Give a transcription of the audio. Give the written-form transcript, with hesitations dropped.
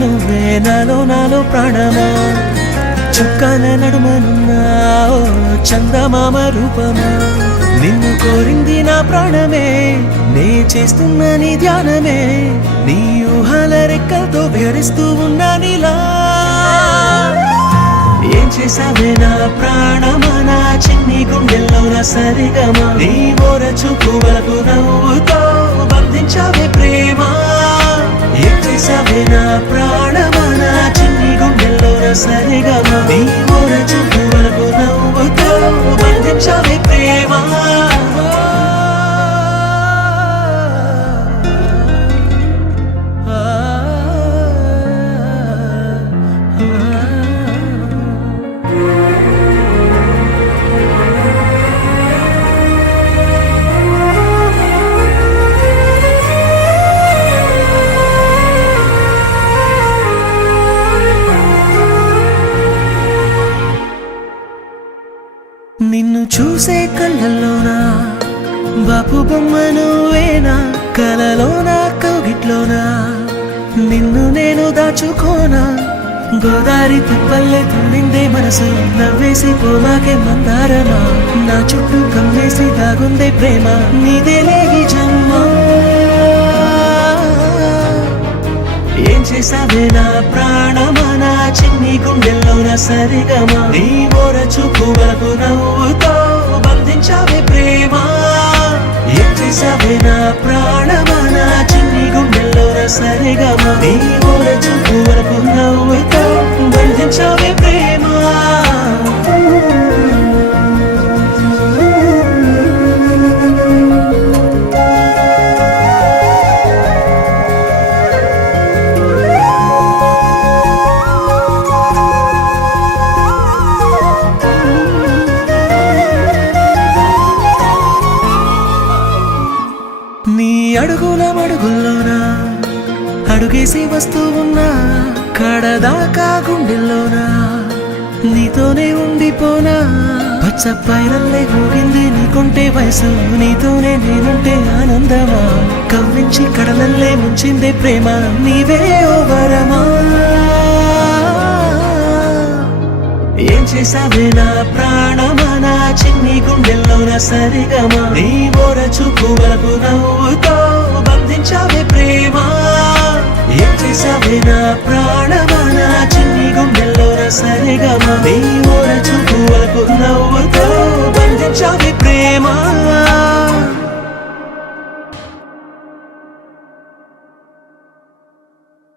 నువ్వే నాలో నాలో ప్రాణమా చుక్కల నడుమనున్నా చందమామ రూపమా నిన్ను కోరింది నా ప్రాణమే నే చేస్తున్న నీ ధ్యానమే నీ ఊహల రెక్కలతో విహరిస్తూ ఉన్నా నీలా ఏం చేసావే నా ప్రాణమా నా చిన్ని గుండెల్లో నా సరిగమా నీ ఓర చూపు వరకు నవ్వుతో బంధించావే ప్రేమ ఏం చేసావే నా ప్రాణమా నా చిన్ని గుండెల్లో నా సరిగమా నీ ఓర చూపు వరకు నవ్వుతో బంధించావే ప్రేమ నిన్ను చూసే కళ్ళల్లోనా బాపు బొమ్మ నువ్వేనా కలలోనా కౌగిట్లోనా నిన్ను నేను దాచుకోనా గోదారి తిప్పల్లే తుళ్ళిందే మనసు నవ్వేసి పోవాకే మందారమా నా చుట్టూ కమ్మేసి దాగుందే ప్రేమ నీదేలే ఈ జన్మ ఏం చేసావే నా ప్రాణమా నా చిన్ని గుండెల్లో నా సరిగమా నీ ఓర చూపు వరకు నవ్వుతో బంధించావే ప్రేమ ఏం చేసావే నా ప్రాణమా నా చిన్ని గుండెల్లో నా సరిగమా నీ ఓర చూపు వరకు నవ్వుతో బంధించావే ప్రేమ అడుగుల మడుగుల్లోనా అడుగేసి వస్తూ ఉన్నా కడదాకా గుండెల్లోనా నీతోనే ఉండిపోనా పచ్చ పైరల్లే ఊగింది నీకుంటే వయసు నీతోనే నేనుంటే ఆనందమా కవ్వించి కడలల్లే ముంచిందే ప్రేమ నీవే ఓ వరమా ఏం చేసావే నా ప్రాణమా నా చిన్ని గుండెల్లో నా సరిగమా నీ ఓర చూపు వరకు నవ్వుతో బంధించావే ప్రేమ ఏం చేసావే నా ప్రాణమా నా చిన్ని గుండెల్లో నా సరిగమా నీ ఓర చూపు వరకు నవ్వుతో బంధించావే ప్రేమ